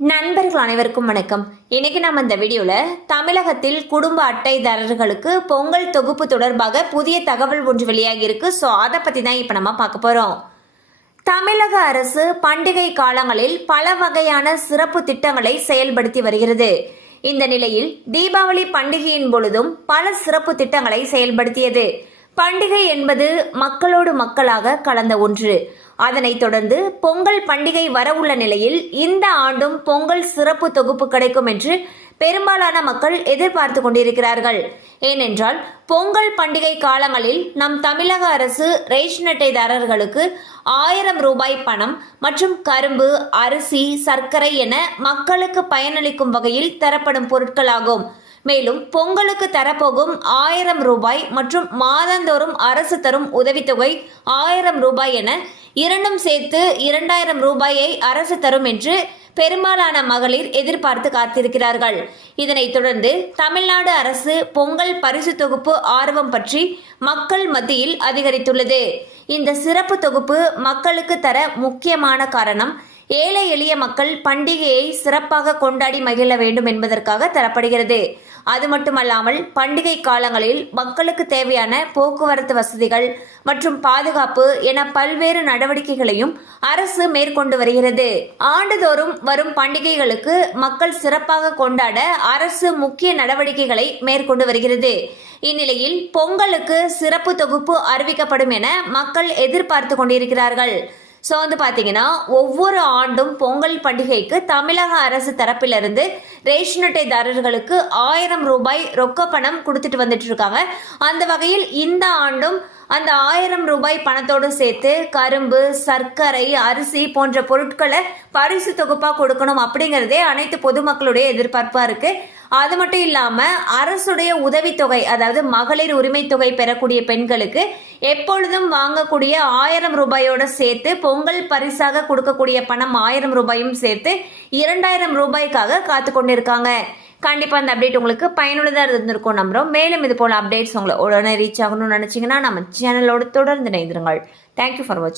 நண்பர்கள் அனைவருக்கும் வணக்கம். இன்னைக்கு நம்ம இந்த வீடியோல தமிழகத்தில் குடும்ப அட்டைதாரர்களுக்கு பொங்கல் தொகுப்பு தொடர்பாக புதிய தகவல் ஒன்று வெளியாகி இருக்கு. ஸோ அதை பத்தி தான் இப்போ நம்ம பார்க்க போறோம். தமிழக அரசு பண்டிகை காலங்களில் பல வகையான சிறப்பு திட்டங்களை செயல்படுத்தி வருகிறது. இந்த நிலையில் தீபாவளி பண்டிகையின் பொழுதும் பல சிறப்பு திட்டங்களை செயல்படுத்தியது. பண்டிகை என்பது மக்களோடு மக்களாக கலந்த ஒன்று. அதனைத் தொடர்ந்து பொங்கல் பண்டிகை வரவுள்ள நிலையில் இந்த ஆண்டும் பொங்கல் சிறப்பு தொகுப்பு கிடைக்கும் என்று பெரும்பாலான மக்கள் எதிர்பார்த்து கொண்டிருக்கிறார்கள். ஏனென்றால் பொங்கல் பண்டிகை காலங்களில் நம் தமிழக அரசு ரேஷன் அட்டைதாரர்களுக்கு ஆயிரம் ரூபாய் பணம் மற்றும் கரும்பு அரிசி சர்க்கரை என மக்களுக்கு பயனளிக்கும் வகையில் தரப்படும் பொருட்களாகும். மேலும் பொங்கலுக்கு தரப்போகும் ஆயிரம் ரூபாய் மற்றும் மாதந்தோறும் அரசு தரும் உதவித்தொகை ஆயிரம் ரூபாய் என இரண்டும் சேர்த்து இரண்டாயிரம் ரூபாயை அரசு தரும் என்று பெரும்பாலான மகளிர் எதிர்பார்த்து காத்திருக்கிறார்கள். இதனைத் தொடர்ந்து தமிழ்நாடு அரசு பொங்கல் பரிசு தொகுப்பு ஆர்வம் பற்றி மக்கள் மத்தியில் அதிகரித்துள்ளது. இந்த சிறப்பு தொகுப்பு மக்களுக்கு தர முக்கியமான காரணம் ஏழை எளிய மக்கள் பண்டிகையை சிறப்பாக கொண்டாடி மகிழ வேண்டும் என்பதற்காக தரப்படுகிறது. அது மட்டுமல்லாமல் பண்டிகை காலங்களில் மக்களுக்கு தேவையான போக்குவரத்து வசதிகள் மற்றும் பாதுகாப்பு என பல்வேறு நடவடிக்கைகளையும் அரசு மேற்கொண்டு வருகிறது. ஆண்டுதோறும் வரும் பண்டிகைகளுக்கு மக்கள் சிறப்பாக கொண்டாட அரசு முக்கிய நடவடிக்கைகளை மேற்கொண்டு வருகிறது. இந்நிலையில் பொங்கலுக்கு சிறப்பு தொகுப்பு அறிவிக்கப்படும் என மக்கள் எதிர்பார்த்து கொண்டிருக்கிறார்கள். ஸோ வந்து பார்த்தீங்கன்னா ஒவ்வொரு ஆண்டும் பொங்கல் பண்டிகைக்கு தமிழக அரசு தரப்பிலிருந்து ரேஷன் அட்டைதாரர்களுக்கு ஆயிரம் ரூபாய் ரொக்க பணம் கொடுத்துட்டு வந்துட்டு இருக்காங்க. அந்த வகையில் இந்த ஆண்டும் அந்த ஆயிரம் ரூபாய் பணத்தோடு சேர்த்து கரும்பு சர்க்கரை அரிசி போன்ற பொருட்களை பரிசு தொகுப்பாக கொடுக்கணும் அப்படிங்கிறதே அனைத்து பொதுமக்களுடைய எதிர்பார்ப்பாக இருக்குது அது மட்டும் இல்லாமல் அரசுடைய உதவித்தொகை அதாவது மகளிர் உரிமை தொகை பெறக்கூடிய பெண்களுக்கு எப்பொழுதும் வாங்கக்கூடிய ஆயிரம் ரூபாயோட சேர்த்து பொங்கல் பரிசாக கொடுக்கக்கூடிய பணம் ஆயிரம் ரூபாயும் சேர்த்து இரண்டாயிரம் ரூபாய்க்காக காத்து கொண்டிருக்காங்க. கண்டிப்பாக அந்த அப்டேட் உங்களுக்கு பயனுள்ளதாக இருந்திருக்கும் நம்புகிறோம் மேலும் இது போல் அப்டேட்ஸ் உங்களை உடனே ரீச் ஆகணும்னு நினச்சிங்கன்னா நம்ம சேனலோடு தொடர்ந்து இணைந்திருங்கள். தேங்க்யூ ஃபார் வாட்சிங்